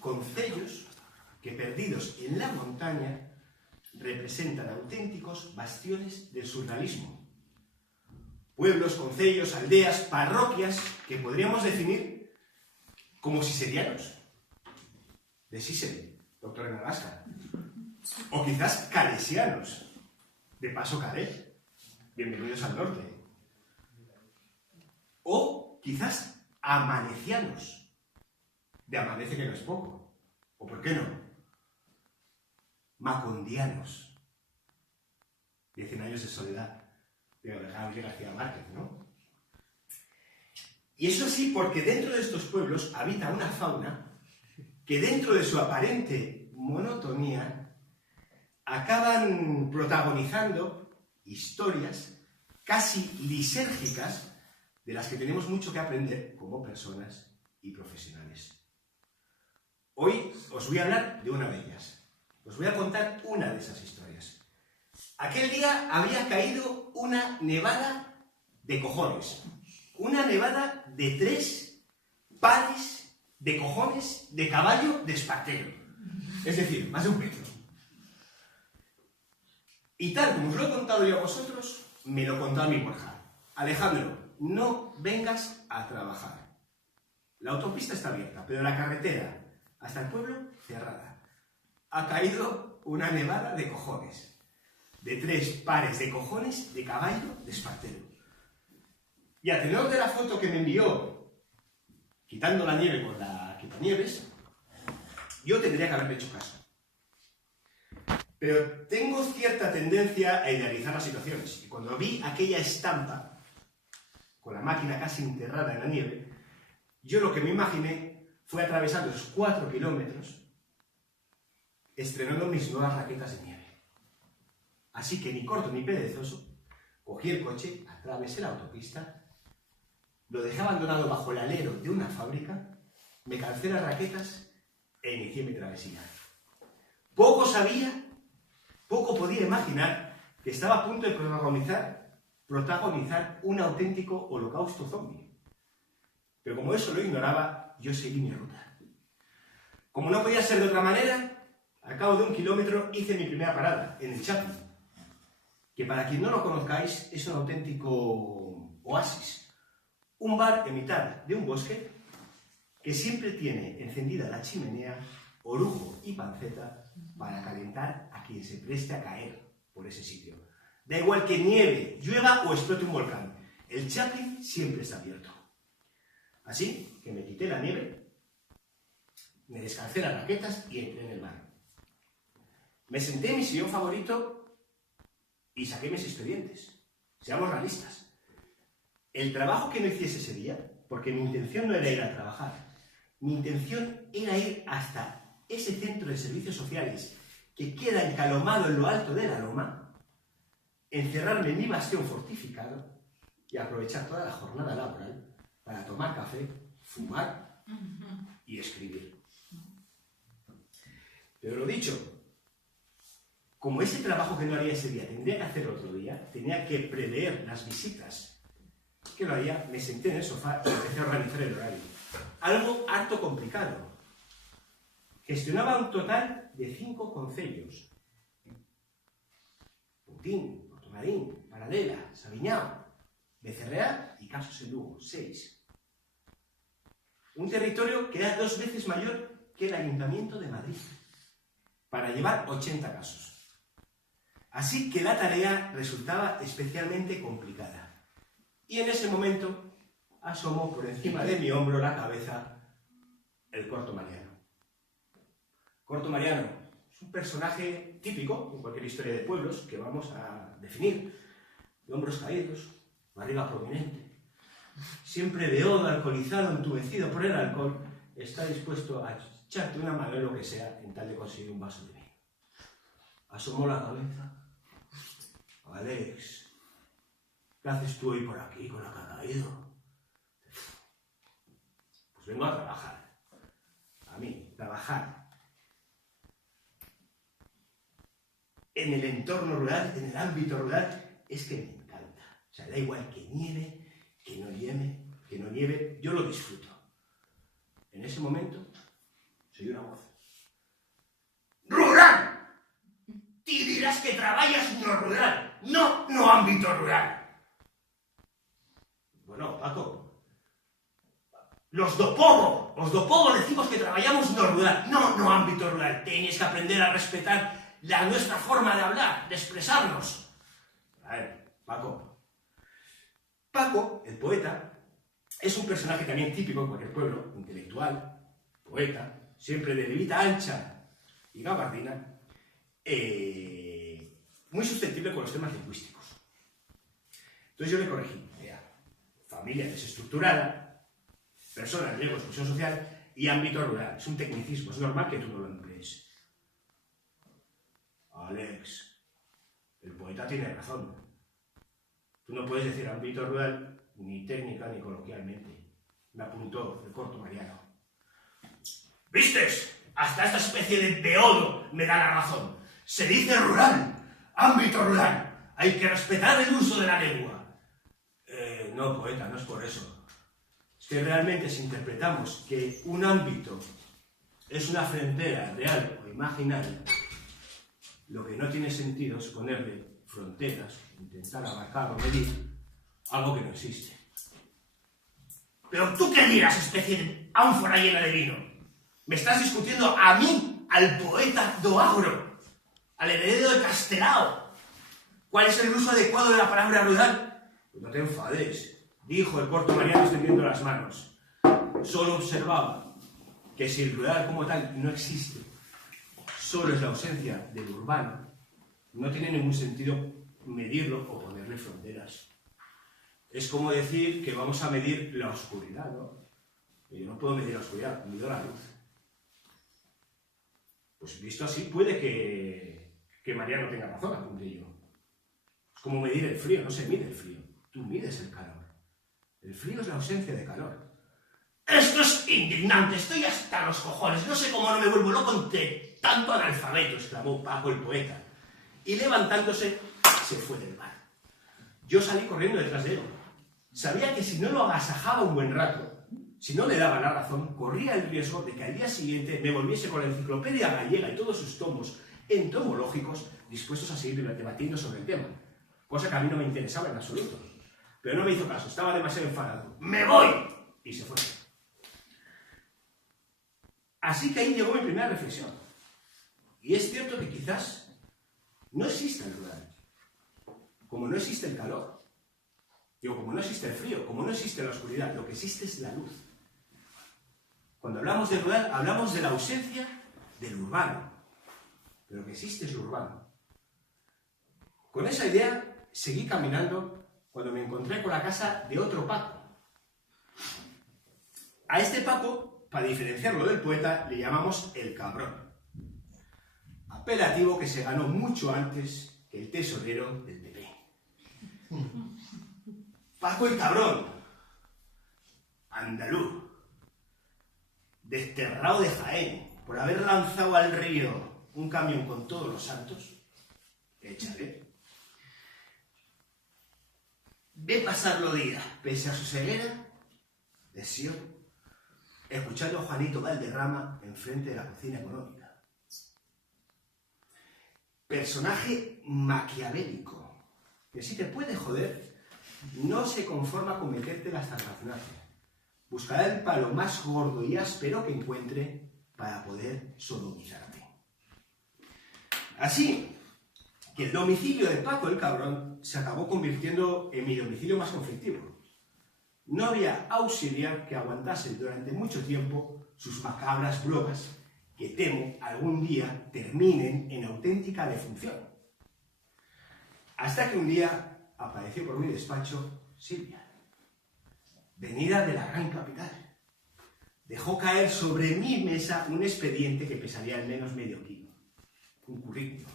concellos que, perdidos en la montaña, representan auténticos bastiones del surrealismo. Pueblos, concellos, aldeas, parroquias que podríamos definir como siserianos. De Siseri, doctor en Alaska. O quizás calesianos. De Paso Calais. Bienvenidos al norte. O quizás amanecianos. De Amanece, que no es poco. ¿O por qué no? Macondianos. De 100 años de soledad. De Gabriel García Márquez, ¿no? Y eso sí, porque dentro de estos pueblos habita una fauna que, dentro de su aparente monotonía, acaban protagonizando historias casi lisérgicas de las que tenemos mucho que aprender como personas y profesionales. Hoy os voy a hablar de una de ellas. Os voy a contar una de esas historias. Aquel día había caído una nevada de cojones. Una nevada de 3 pares de cojones de caballo de Espartero. Es decir, más de 1 metro. Y tal como os lo he contado yo a vosotros, me lo contó a mí Borja. Alejandro, no vengas a trabajar. La autopista está abierta, pero la carretera hasta el pueblo cerrada. Ha caído una nevada de cojones. De 3 pares de cojones de caballo de Espartero. Y a tenor de la foto que me envió, quitando la nieve con la quitanieves, yo tendría que haberle hecho caso. Pero tengo cierta tendencia a idealizar las situaciones. Y cuando vi aquella estampa, con la máquina casi enterrada en la nieve, yo lo que me imaginé fue atravesando esos 4 kilómetros, estrenando mis nuevas raquetas de nieve. Así que, ni corto ni perezoso, cogí el coche, atravesé la autopista, lo dejé abandonado bajo el alero de una fábrica, me calcé las raquetas e inicié mi travesía. Poco sabía, poco podía imaginar que estaba a punto de protagonizar un auténtico holocausto zombie. Pero como eso lo ignoraba, yo seguí mi ruta. Como no podía ser de otra manera, al cabo de 1 kilómetro hice mi primera parada, en el Chaplin, que, para quien no lo conozcáis, es un auténtico oasis. Un bar en mitad de un bosque que siempre tiene encendida la chimenea, orujo y panceta para calentar a quien se preste a caer por ese sitio. Da igual que nieve, llueva o explote un volcán, el Chaplin siempre está abierto. Así que me quité la nieve, me descalcé las raquetas y entré en el bar. Me senté en mi sillón favorito y saqué mis expedientes. Seamos realistas. El trabajo que no hiciese ese día, porque mi intención no era ir a trabajar, mi intención era ir hasta ese centro de servicios sociales que queda encalomado en lo alto de la loma, encerrarme en mi bastión fortificado y aprovechar toda la jornada laboral para tomar café, fumar y escribir. Pero lo dicho, como ese trabajo que no haría ese día tendría que hacerlo otro día, tenía que prever las visitas que lo haría, me senté en el sofá y empecé a organizar el horario. Algo harto complicado. Gestionaba un total de 5 concellos. Puntín, Portomarín, Paradela, Sabiñao, Becerreá y Casos en Lugo, 6. Un territorio que era 2 veces mayor que el Ayuntamiento de Madrid, para llevar 80 casos. Así que la tarea resultaba especialmente complicada. Y en ese momento asomó por encima de mi hombro la cabeza el Corto Mariano. Corto Mariano es un personaje típico en cualquier historia de pueblos que vamos a definir. De hombros caídos, barriga prominente, siempre beodo, alcoholizado, entumecido por el alcohol, está dispuesto a echarte una mano en lo que sea en tal de conseguir un vaso de vino. Asomó la cabeza. Alex, ¿qué haces tú hoy por aquí con la que ha caído? Pues vengo a trabajar. A mí, trabajar. En el entorno rural, en el ámbito rural, es que me encanta. O sea, da igual que nieve, que no nieve, yo lo disfruto. En ese momento, soy una voz. ¡Rural! Ti dirás que traballas no rural, no ámbito rural. Bueno, Paco, os do povo decimos que traballamos no rural, no ámbito rural. Teñes que aprender a respetar la nuestra forma de hablar, de expresarnos. A ver, Paco, el poeta, es un personaje también típico en cualquier pueblo, intelectual, poeta, siempre de levita ancha y gabardina, muy susceptible con los temas lingüísticos. Entonces yo le corregí, familia desestructurada, persona en riesgo de exclusión social y ámbito rural. Es un tecnicismo, es normal que tú no lo emplees. Alex, el poeta tiene razón. Tú no puedes decir ámbito rural ni técnica ni coloquialmente. Me apuntó el corto Mariano. ¿Vistes? Hasta esta especie de beodo me da la razón. Se dice rural, ámbito rural. Hay que respetar el uso de la lengua. No, poeta, no es por eso. Es que realmente si interpretamos que un ámbito es una frontera real o imaginaria, lo que no tiene sentido es ponerle fronteras, intentar abarcar o medir algo que no existe. Pero tú qué dirás, especie de ánfora llena de vino. Me estás discutiendo a mí, al poeta do agro, al heredero de Castelao. ¿Cuál es el uso adecuado de la palabra rural? Pues no te enfades, dijo el corto Mariano extendiendo las manos. Solo observaba que si el rural como tal no existe, solo es la ausencia del urbano, no tiene ningún sentido medirlo o ponerle fronteras. Es como decir que vamos a medir la oscuridad, ¿no? Yo no puedo medir la oscuridad, mido la luz. Pues visto así, puede que Mariano tenga razón, apunté yo. Es como medir el frío, no se mide el frío, tú mides el calor. El frío es la ausencia de calor. Esto es indignante, estoy hasta los cojones, no sé cómo no me vuelvo loco entre tanto analfabeto, exclamó Paco el poeta. Y levantándose, se fue del bar. Yo salí corriendo detrás de él. Sabía que si no lo agasajaba un buen rato, si no le daba la razón, corría el riesgo de que al día siguiente me volviese con la enciclopedia gallega y todos sus tomos entomológicos dispuestos a seguir debatiendo sobre el tema, cosa que a mí no me interesaba en absoluto. Pero no me hizo caso, estaba demasiado enfadado. ¡Me voy! Y se fue. Así que ahí llegó mi primera reflexión. Y es cierto que quizás no exista el rural, como no existe el calor, digo, como no existe el frío, como no existe la oscuridad, lo que existe es la luz. Cuando hablamos de rural, hablamos de la ausencia del urbano, pero lo que existe es lo urbano. Con esa idea seguí caminando cuando me encontré con la casa de otro Paco. A este Paco, para diferenciarlo del poeta, le llamamos el cabrón, apelativo que se ganó mucho antes que el tesorero del PP. Paco el cabrón, andaluz, desterrado de Jaén por haber lanzado al río un camión con todos los santos, échale. Ve pasar los días, pese a su ceguera, lesión, escuchando a Juanito Valderrama enfrente de la cocina económica. Personaje maquiavélico, que si te puede joder, no se conforma con meterte las zarraznazas. Buscará el palo más gordo y áspero que encuentre para poder sodomizarte. Así que el domicilio de Paco el cabrón se acabó convirtiendo en mi domicilio más conflictivo. No había auxiliar que aguantase durante mucho tiempo sus macabras bromas que temo algún día terminen en auténtica defunción. Hasta que un día apareció por mi despacho Silvia, venida de la gran capital. Dejó caer sobre mi mesa un expediente que pesaría al menos medio kilo. Un currículum.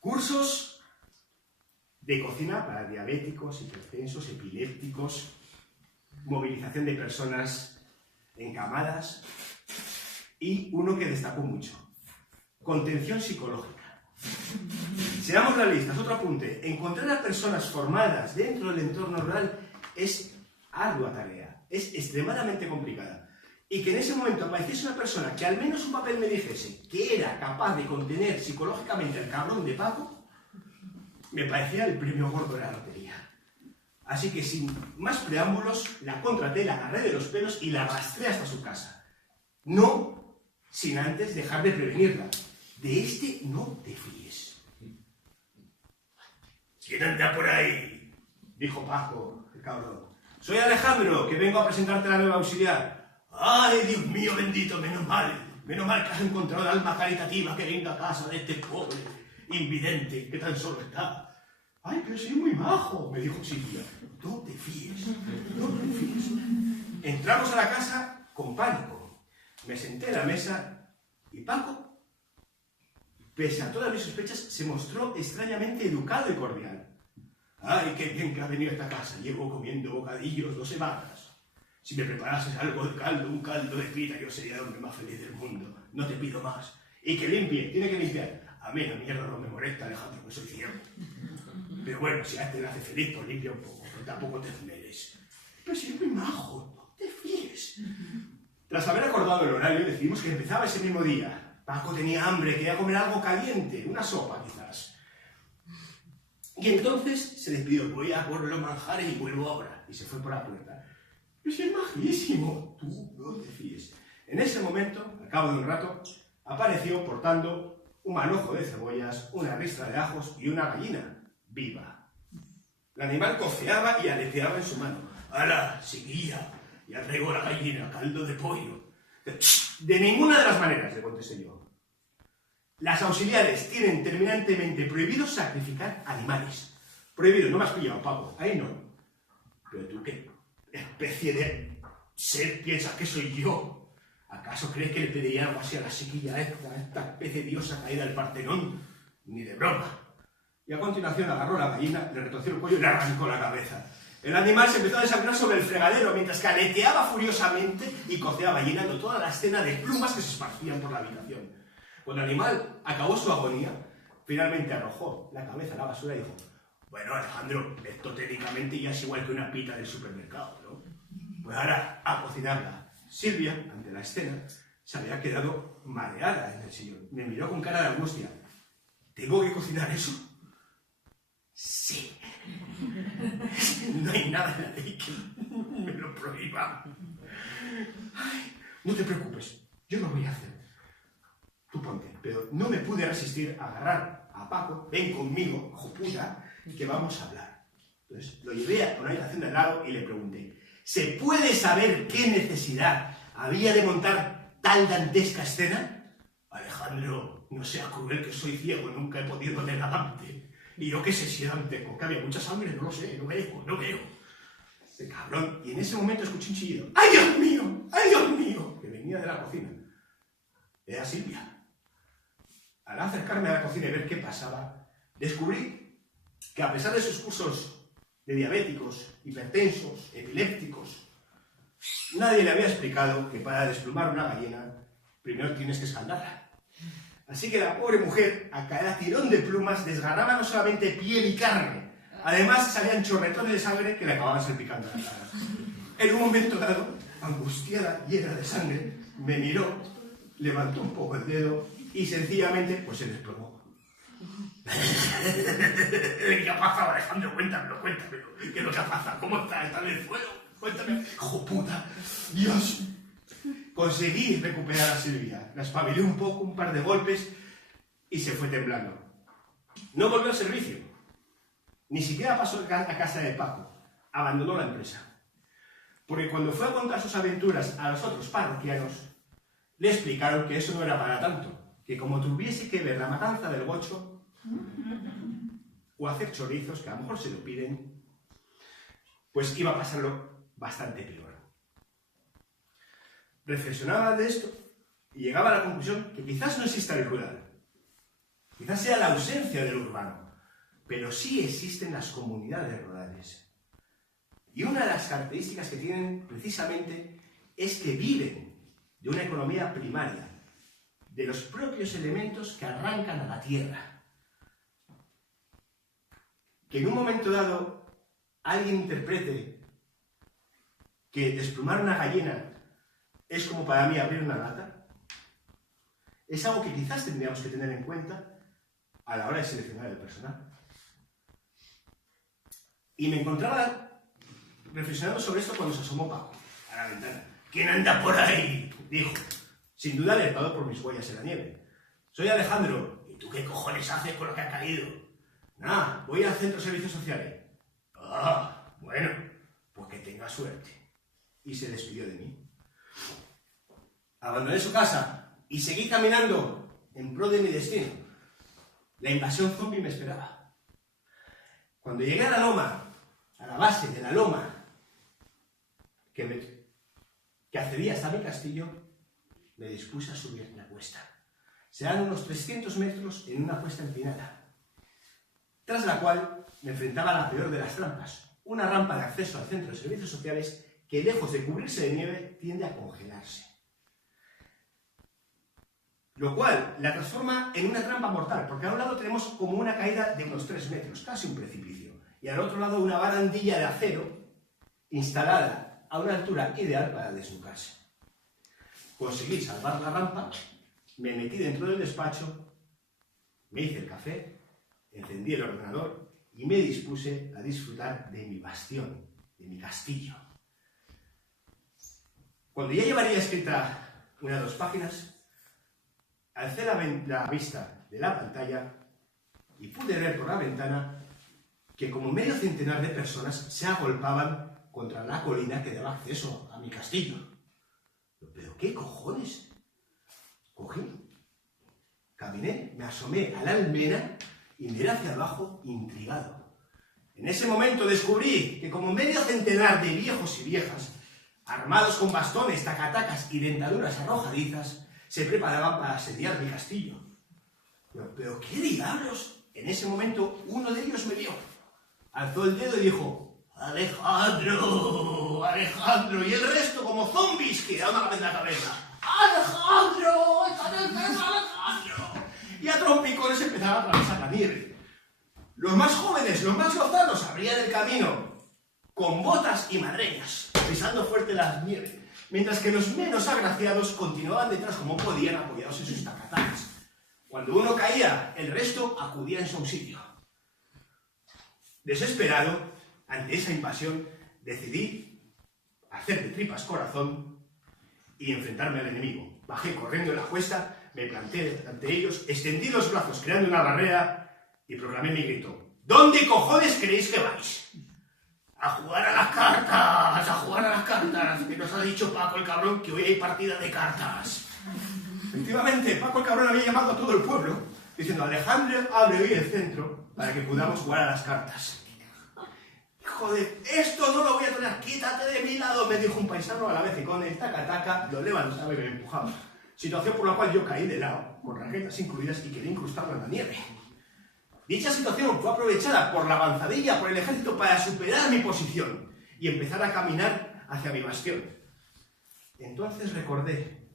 Cursos de cocina para diabéticos, hipertensos, epilépticos, movilización de personas encamadas y uno que destacó mucho, contención psicológica. Seamos realistas, otro apunte. Encontrar a personas formadas dentro del entorno rural es ardua tarea, es extremadamente complicada. y que en ese momento apareciese una persona que al menos un papel me dijese que era capaz de contener psicológicamente al cabrón de Paco, me parecía el premio gordo de la lotería. Así que sin más preámbulos, la contraté, la agarré de los pelos y la arrastré hasta su casa. No sin antes dejar de prevenirla. De este no te fíes. ¿Quién anda por ahí?, dijo Paco, el cabrón. Soy Alejandro, que vengo a presentarte la nueva auxiliar. ¡Ay, Dios mío bendito! Menos mal que has encontrado el alma caritativa que venga a casa de este pobre invidente que tan solo está. ¡Ay, pero soy muy majo!, me dijo Silvia. No te fíes, no te fíes. Entramos a la casa con pánico. Me senté a la mesa y Paco, pese a todas mis sospechas, se mostró extrañamente educado y cordial. ¡Ay, qué bien que has venido a esta casa! Llevo comiendo bocadillos 2 semanas. Si me preparases algo de caldo, un caldo de pita, yo sería el hombre más feliz del mundo. No te pido más. Y que limpie, tiene que limpiar. A mí la mierda no me molesta, Alejandro, que soy ciego. Pero bueno, si a este le hace feliz, pues limpia un poco, pero tampoco te esmeres. Pero si es muy majo, no te fíes. Tras haber acordado el horario, decidimos que empezaba ese mismo día. Paco tenía hambre, quería comer algo caliente, una sopa quizás. Y entonces se despidió: voy a por los manjares y vuelvo ahora. Y se fue por la puerta. Pero si es majísimo, tú no te fíes. En ese momento, al cabo de un rato, apareció portando un manojo de cebollas, una ristra de ajos y una gallina viva. El animal coceaba y aleteaba en su mano. ¡Hala, chiquilla! Ya traigo la gallina, caldo de pollo. De ninguna de las maneras, le contesté yo. Las auxiliares tienen terminantemente prohibido sacrificar animales. Prohibido, no me has pillado, Paco. Ahí no. Pero tú, ¿qué especie de ser piensas que soy yo? ¿Acaso crees que le pediría algo así a la chiquilla esta especie de diosa caída del Partenón? Ni de broma. Y a continuación agarró la gallina, le retorció el cuello y le arrancó la cabeza. El animal se empezó a desangrar sobre el fregadero mientras que aleteaba furiosamente y coceaba, llenando toda la escena de plumas que se esparcían por la habitación. Cuando el animal acabó su agonía, finalmente arrojó la cabeza a la basura y dijo: bueno, Alejandro, esto técnicamente ya es igual que una pita del supermercado, ¿no? Pues ahora a cocinarla. Silvia, ante la escena, se había quedado mareada en el sillón. Me miró con cara de angustia. ¿Tengo que cocinar eso? Sí. No hay nada en la ley que me lo prohíba. Ay, no te preocupes, yo lo voy a hacer. Tú ponte. Pero no me pude resistir a agarrar a Paco. Ven conmigo, joputa, que vamos a hablar. Entonces lo llevé a una habitación de al lado y le pregunté: ¿se puede saber qué necesidad había de montar tal dantesca escena? Alejandro, no seas cruel, que soy ciego, nunca he podido leer a Dante. Y yo qué sé si Dante, porque había mucha sangre, no lo sé, no veo. Este cabrón. Y en ese momento escuché un chillido. ¡Ay, Dios mío! ¡Ay, Dios mío! Que venía de la cocina. Era Silvia. Al acercarme a la cocina y ver qué pasaba, descubrí que a pesar de sus cursos de diabéticos, hipertensos, epilépticos, nadie le había explicado que para desplumar una gallina primero tienes que escaldarla. Así que la pobre mujer, a cada tirón de plumas, desgarraba no solamente piel y carne, además salían chorretones de sangre que le acababan salpicando la cara. En un momento dado, angustiada, llena de sangre, me miró, levantó un poco el dedo y sencillamente pues se desplomó. ¿Qué ha pasado, Alejandro? Cuéntamelo. ¿Qué es lo que ha pasado? ¿Cómo está? ¿Está en el suelo? Cuéntame. ¡Hijo puta! ¡Dios! Conseguí recuperar a Silvia. La espabilé un poco, un par de golpes y se fue temblando. No volvió al servicio. Ni siquiera pasó a casa de Paco. Abandonó la empresa. Porque cuando fue a contar sus aventuras a los otros parroquianos, le explicaron que eso no era para tanto, que como tuviese que ver la matanza del gocho o hacer chorizos, que a lo mejor se lo piden, pues iba a pasarlo bastante peor. Reflexionaba de esto y llegaba a la conclusión que quizás no exista el rural, quizás sea la ausencia del urbano, pero sí existen las comunidades rurales. Y una de las características que tienen precisamente es que viven de una economía primaria, de los propios elementos que arrancan a la tierra. Que en un momento dado alguien interprete que desplumar una gallina es como para mí abrir una lata. Es algo que quizás tendríamos que tener en cuenta a la hora de seleccionar el personal. Y me encontraba reflexionando sobre esto cuando se asomó Paco a la ventana. ¿Quién anda por ahí?, dijo, sin duda alertado por mis huellas en la nieve. Soy Alejandro. ¿Y tú qué cojones haces con lo que ha caído? Nada, voy al centro de servicios sociales. Ah, bueno, pues que tenga suerte. Y se despidió de mí. Abandoné su casa y seguí caminando en pro de mi destino. La invasión zombie me esperaba. Cuando llegué a la loma, a la base de la loma que accedía hasta mi castillo, me dispuse a subir la cuesta. Serán unos 300 metros en una cuesta empinada, tras la cual me enfrentaba a la peor de las trampas, una rampa de acceso al centro de servicios sociales que, lejos de cubrirse de nieve, tiende a congelarse. Lo cual la transforma en una trampa mortal, porque a un lado tenemos como una caída de unos 3 metros, casi un precipicio, y al otro lado una barandilla de acero instalada a una altura ideal para desnucarse. Conseguí salvar la rampa, me metí dentro del despacho, me hice el café, encendí el ordenador y me dispuse a disfrutar de mi bastión, de mi castillo. Cuando ya llevaría escrita una o 2 páginas, alcé la vista de la pantalla y pude ver por la ventana que como medio centenar de personas se agolpaban contra la colina que daba acceso a mi castillo. ¿Pero qué cojones? Cogí, caminé, me asomé a la almena y miré hacia abajo intrigado. En ese momento descubrí que como medio centenar de viejos y viejas, armados con bastones, tacatacas y dentaduras arrojadizas, se preparaban para asediar mi castillo. ¿Pero qué diablos? En ese momento uno de ellos me vio, alzó el dedo y dijo: ¡Alejandro! ¡Alejandro! Y el resto, como zombies, quedaban en la cabeza. ¡Alejandro! ¡Alejandro! Y a trompicones empezaban a atravesar la nieve. Los más jóvenes, los más lozanos, abrían el camino con botas y madreñas, pisando fuerte la nieve, mientras que los menos agraciados continuaban detrás como podían, apoyados en sus tacatacas. Cuando uno caía, el resto acudía en su auxilio. Desesperado ante esa invasión, decidí hacer de tripas corazón y enfrentarme al enemigo. Bajé corriendo la cuesta, me planté ante ellos, extendí los brazos creando una barrera y proclamé mi grito: ¿Dónde cojones creéis que vais? ¡A jugar a las cartas! ¡A jugar a las cartas! Que nos ha dicho Paco el cabrón que hoy hay partida de cartas. Efectivamente, Paco el cabrón había llamado a todo el pueblo diciendo: Alejandro abre hoy el centro para que podamos jugar a las cartas. Joder, esto no lo voy a tolerar, quítate de mi lado, me dijo un paisano a la vez, y con el taca-taca lo levantaba y me empujaba. Situación por la cual yo caí de lado, con raquetas incluidas, y quedé incrustado en la nieve. Dicha situación fue aprovechada por la avanzadilla, por el ejército, para superar mi posición y empezar a caminar hacia mi bastión. Entonces recordé: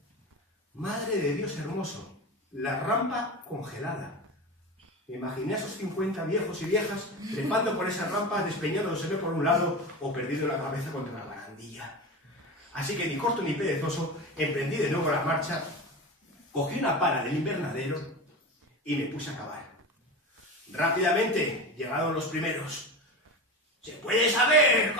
madre de Dios hermoso, la rampa congelada. Me imaginé a esos 50 viejos y viejas trepando por esa rampa, despeñándose por un lado o perdiendo la cabeza contra la barandilla. Así que ni corto ni perezoso, emprendí de nuevo la marcha, cogí una pala del invernadero y me puse a cavar. Rápidamente llegaron los primeros. ¡Se puede saber!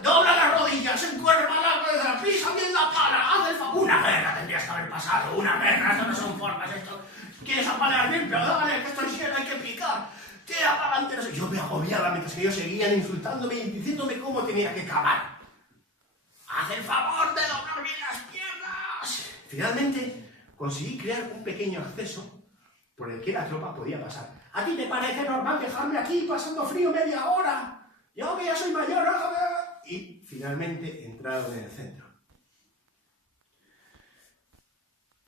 ¡Dobla las rodillas! ¡Encuerva la cabeza! ¡Pisa bien la pala! ¡Haz el favor! Una guerra tendrías que haber pasado. Una guerra. Esto no son formas. Esto... ¿Quieres apalear limpio? Dale, que esto es lleno, hay que picar. Tira para adelante. Yo me agobiaba mientras que ellos seguían insultándome y diciéndome cómo tenía que cavar. ¡Haz el favor de doblar bien las piernas! Finalmente conseguí crear un pequeño acceso por el que la tropa podía pasar. ¿A ti te parece normal dejarme aquí pasando frío media hora? Yo que ya soy mayor. Y finalmente entraron en el centro.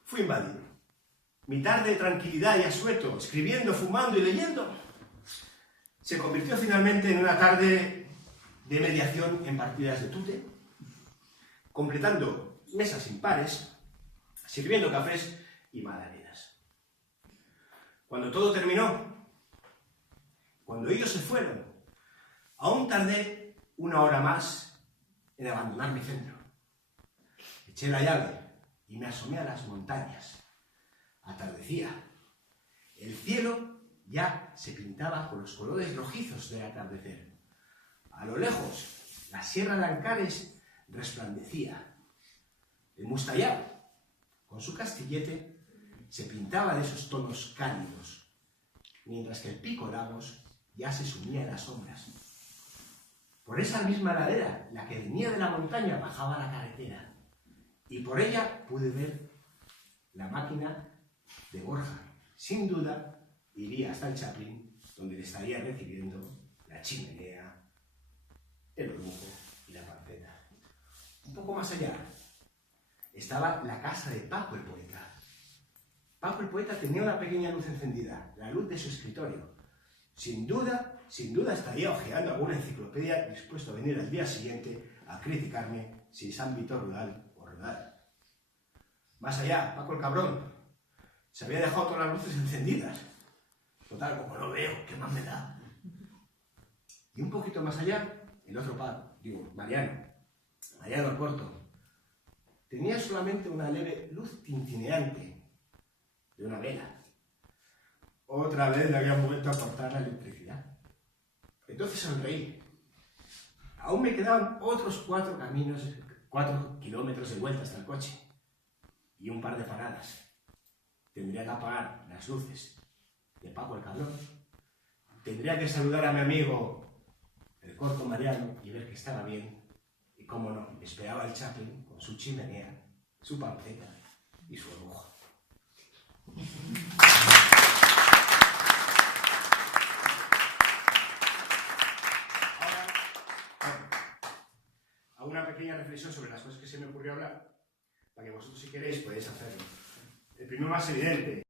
Fui invadido. Mi tarde de tranquilidad y asueto, escribiendo, fumando y leyendo, se convirtió finalmente en una tarde de mediación en partidas de tute, completando mesas impares, sirviendo cafés y magdalenas. Cuando todo terminó, cuando ellos se fueron, aún tardé 1 hora más en abandonar mi centro. Eché la llave y me asomé a las montañas. Atardecía. El cielo ya se pintaba con los colores rojizos del atardecer. A lo lejos, la sierra de Ancares resplandecía. El Mustayab, con su castillete, se pintaba de esos tonos cálidos, mientras que el Pico Lagos ya se sumía en las sombras. Por esa misma ladera, la que venía de la montaña bajaba a la carretera, y por ella pude ver la máquina de Borja. Sin duda, iría hasta el Chaplin, donde le estaría recibiendo la chimenea, el orujo y la panceta. Un poco más allá estaba la casa de Paco el poeta. Paco el poeta tenía una pequeña luz encendida, la luz de su escritorio. Sin duda estaría hojeando alguna enciclopedia, dispuesto a venir al día siguiente a criticarme si es ámbito rural o rural. Más allá, Paco el cabrón se había dejado todas las luces encendidas. Total, como no veo, ¿qué más me da? Y un poquito más allá, el otro Paco, Mariano el corto, tenía solamente una leve luz tintineante de una vela. Otra vez le habían vuelto a cortar la electricidad. Entonces sonreí. Aún me quedaban otros 4 kilómetros de vuelta hasta el coche y un par de paradas. Tendría que apagar las luces de Paco el cabrón. Tendría que saludar a mi amigo el corto Mariano y ver que estaba bien. Y cómo no, esperaba el Chaplin con su chimenea, su panceta y su orujo. Hago una pequeña reflexión sobre las cosas que se me ocurrió hablar, para que vosotros, si queréis, podéis hacerlo. El primero más evidente.